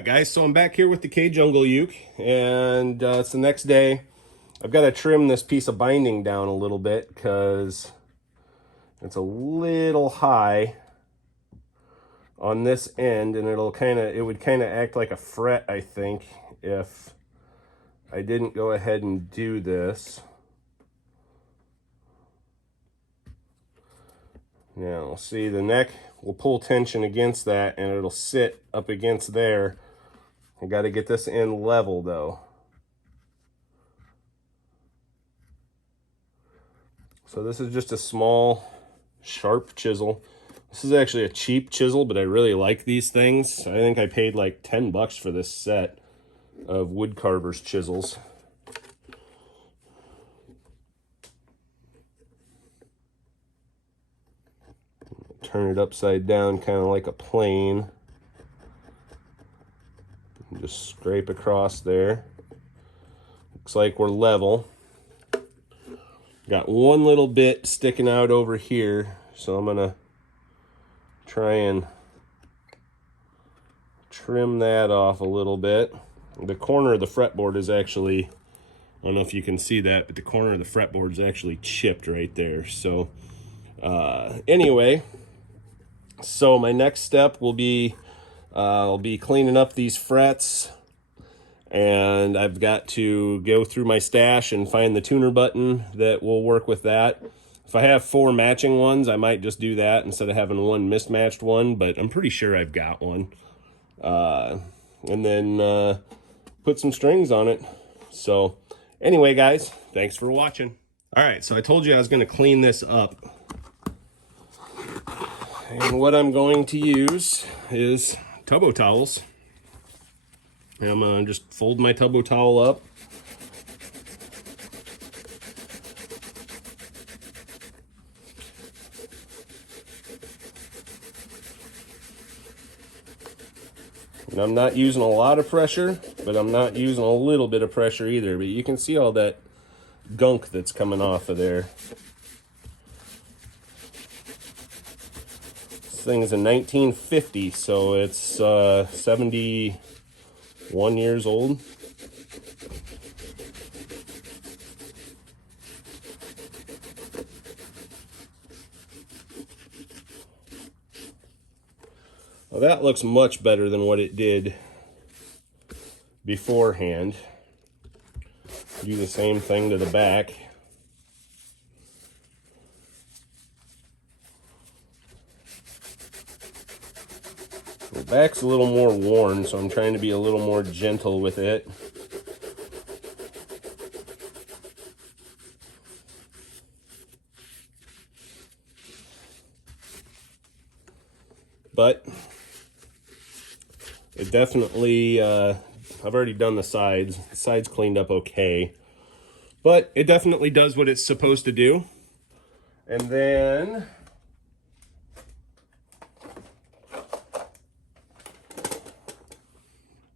right, guys, so I'm back here with the K-Jungle Uke, and it's the next day. I've got to trim this piece of binding down a little bit because it's a little high on this end, and it would kind of act like a fret, I think, if I didn't go ahead and do this. Now, see, the neck will pull tension against that, and it'll sit up against there. I got to get this end level, though. So this is just a small, sharp chisel. This is actually a cheap chisel, but I really like these things. I think I paid like 10 bucks for this set of wood carver's chisels. Turn it upside down, kind of like a plane. Just scrape across there. Looks like we're level. Got one little bit sticking out over here, so I'm gonna try and trim that off a little bit. The corner of the fretboard is actually, I don't know if you can see that, but the corner of the fretboard is actually chipped right there. So anyway, so my next step will be I'll be cleaning up these frets, and I've got to go through my stash and find the tuner button that will work with that. If I have 4 matching ones, I might just do that instead of having one mismatched one, but I'm pretty sure I've got one. And then put some strings on it. So anyway, guys, thanks for watching. All right, so I told you I was going to clean this up. And what I'm going to use is Tubbo towels. And I'm going to just fold my Tubbo towel up. And I'm not using a lot of pressure, but I'm not using a little bit of pressure either. But you can see all that gunk that's coming off of there. This thing is a 1950, so it's 71 years old. Well, that looks much better than what it did beforehand. Do the same thing to the back. The back's a little more worn, so I'm trying to be a little more gentle with it. But it definitely, I've already done the sides. The sides cleaned up okay. But it definitely does what it's supposed to do. And then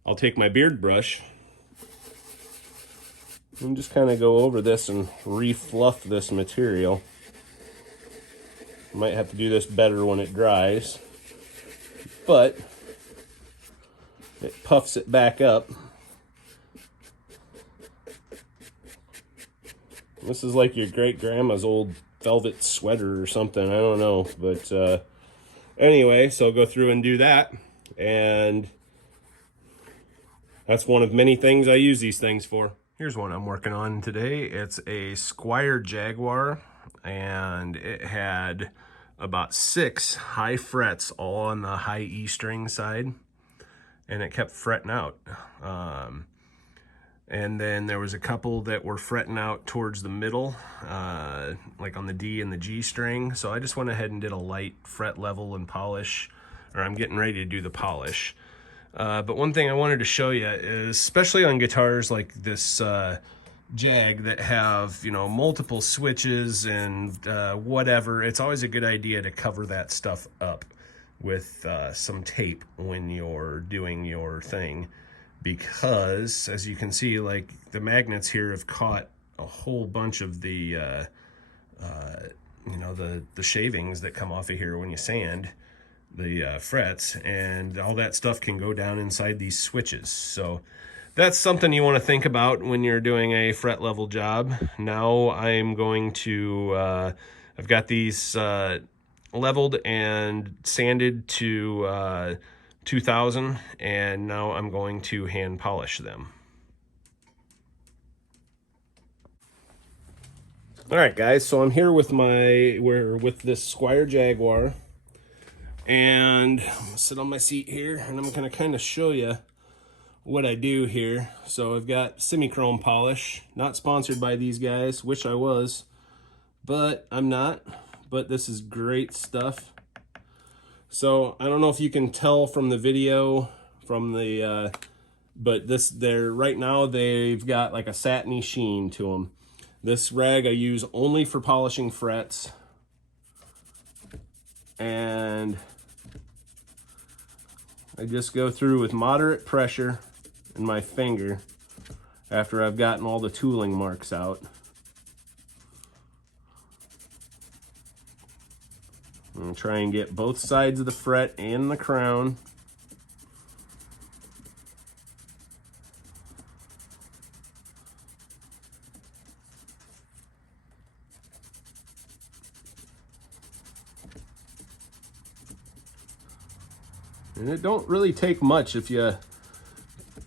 I'll take my beard brush and just kind of go over this and re-fluff this material. Might have to do this better when it dries, but it puffs it back up. This is like your great-grandma's old velvet sweater or something, I don't know. But anyway, so I'll go through and do that. And that's one of many things I use these things for. Here's one I'm working on today. It's a Squier Jaguar, and it had about 6 high frets all on the high E string side, and it kept fretting out. And then there was a couple that were fretting out towards the middle, like on the D and the G string. So I just went ahead and did a light fret level and polish, or I'm getting ready to do the polish. But one thing I wanted to show you is, especially on guitars like this Jag that have, you know, multiple switches and whatever, it's always a good idea to cover that stuff up with some tape when you're doing your thing. Because, as you can see, like the magnets here have caught a whole bunch of the, you know, the shavings that come off of here when you sand. frets, and all that stuff can go down inside these switches. So that's something you want to think about when you're doing a fret level job. Now I'm going to, I've got these leveled and sanded to 2000, and now I'm going to hand polish them. All right, guys, so I'm here with with this Squire Jaguar, and I'm gonna sit on my seat here, and I'm gonna kind of show you what I do here. So I've got semi-chrome polish, not sponsored by these guys, wish I was, but I'm not. But this is great stuff. So I don't know if you can tell from the video, but right now they've got like a satiny sheen to them. This rag I use only for polishing frets, and I just go through with moderate pressure in my finger after I've gotten all the tooling marks out. I'm gonna try and get both sides of the fret and the crown. And it don't really take much if you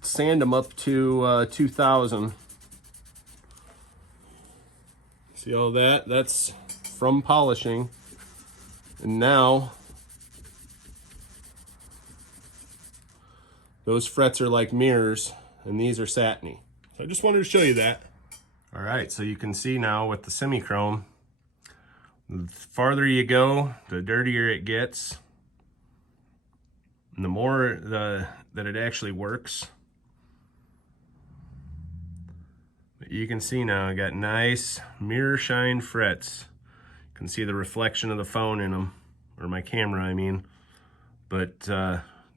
sand them up to 2000. See all that? That's from polishing. And now those frets are like mirrors, and these are satiny. So I just wanted to show you that. All right, so you can see now with the semi-chrome, the farther you go, the dirtier it gets, and the more that it actually works. But you can see now I got nice mirror shine frets. You can see the reflection of the phone in them, or my camera, I mean. But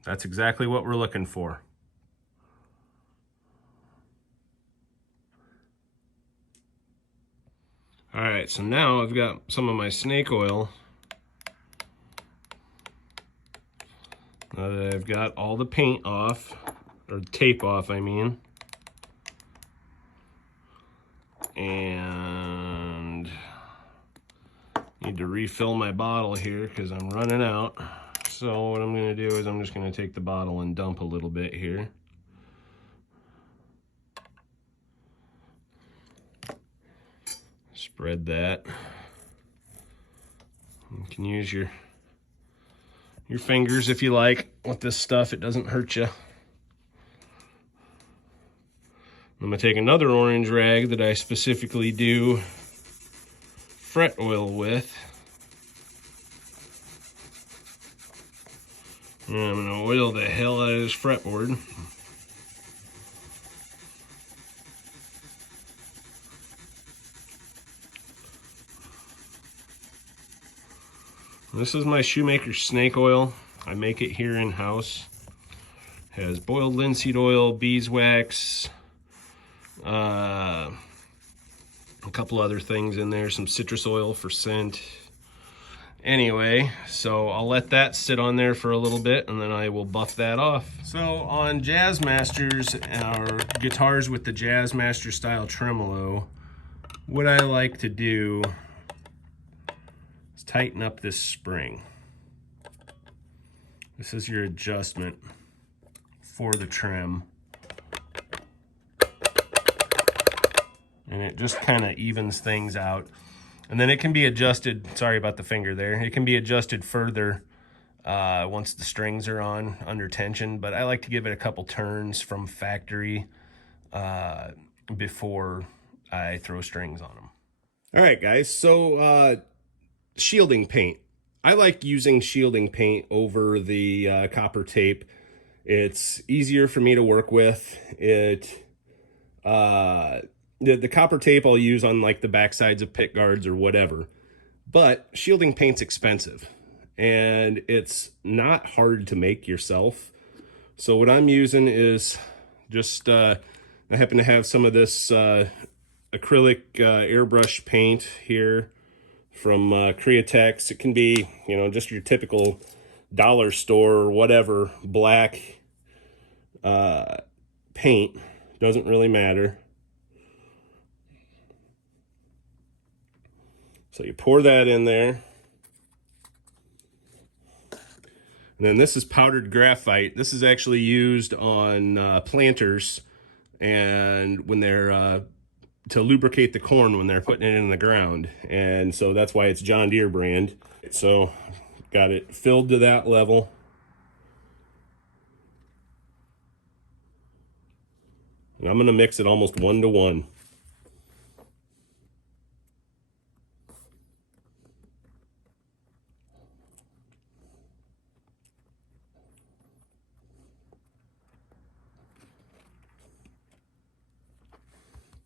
that's exactly what we're looking for. All right, so now I've got some of my snake oil. Now that I've got all the paint off, or tape off, I mean. And need to refill my bottle here because I'm running out. So what I'm gonna do is I'm just gonna take the bottle and dump a little bit here. Spread that. You can use your fingers if you like with this stuff, it doesn't hurt you. I'm gonna take another orange rag that I specifically do fret oil with. And I'm gonna oil the hell out of this fretboard. This is my Shoemaker snake oil. I make it here in house. Has boiled linseed oil, beeswax, a couple other things in there, some citrus oil for scent. Anyway, so I'll let that sit on there for a little bit, and then I will buff that off. So on Jazzmasters, or guitars with the Jazzmaster style tremolo, what I like to do is tighten up this spring. This is your adjustment for the trem. And it just kind of evens things out. And then it can be adjusted, sorry about the finger there, it can be adjusted further once the strings are on under tension, but I like to give it a couple turns from factory before I throw strings on them. All right, guys, so shielding paint. I like using shielding paint over the copper tape. It's easier for me to work with. The copper tape I'll use on like the back sides of pick guards or whatever, but shielding paint's expensive and it's not hard to make yourself. So what I'm using is just, I happen to have some of this acrylic airbrush paint here from Createx. It can be, you know, just your typical dollar store or whatever black paint. Doesn't really matter. So you pour that in there. And then this is powdered graphite. This is actually used on planters and when they're to lubricate the corn when they're putting it in the ground. And so that's why it's John Deere brand. So got it filled to that level. And I'm gonna mix it almost 1-to-1.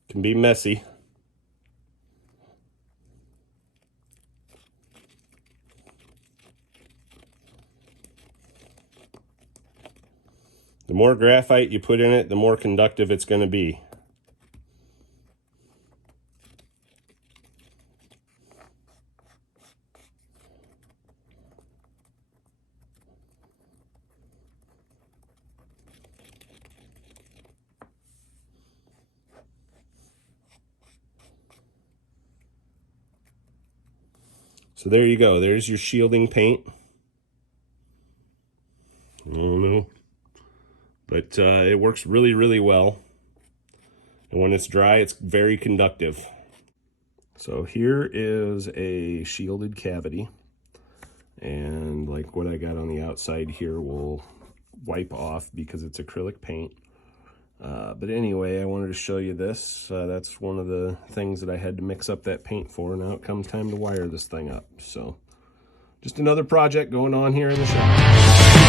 Can be messy. The more graphite you put in it, the more conductive it's going to be. So there you go. There's your shielding paint. I don't know. But it works really, really well. And when it's dry, it's very conductive. So here is a shielded cavity. And like what I got on the outside here will wipe off because it's acrylic paint. But anyway, I wanted to show you this. That's one of the things that I had to mix up that paint for. Now it comes time to wire this thing up. So just another project going on here in the shop.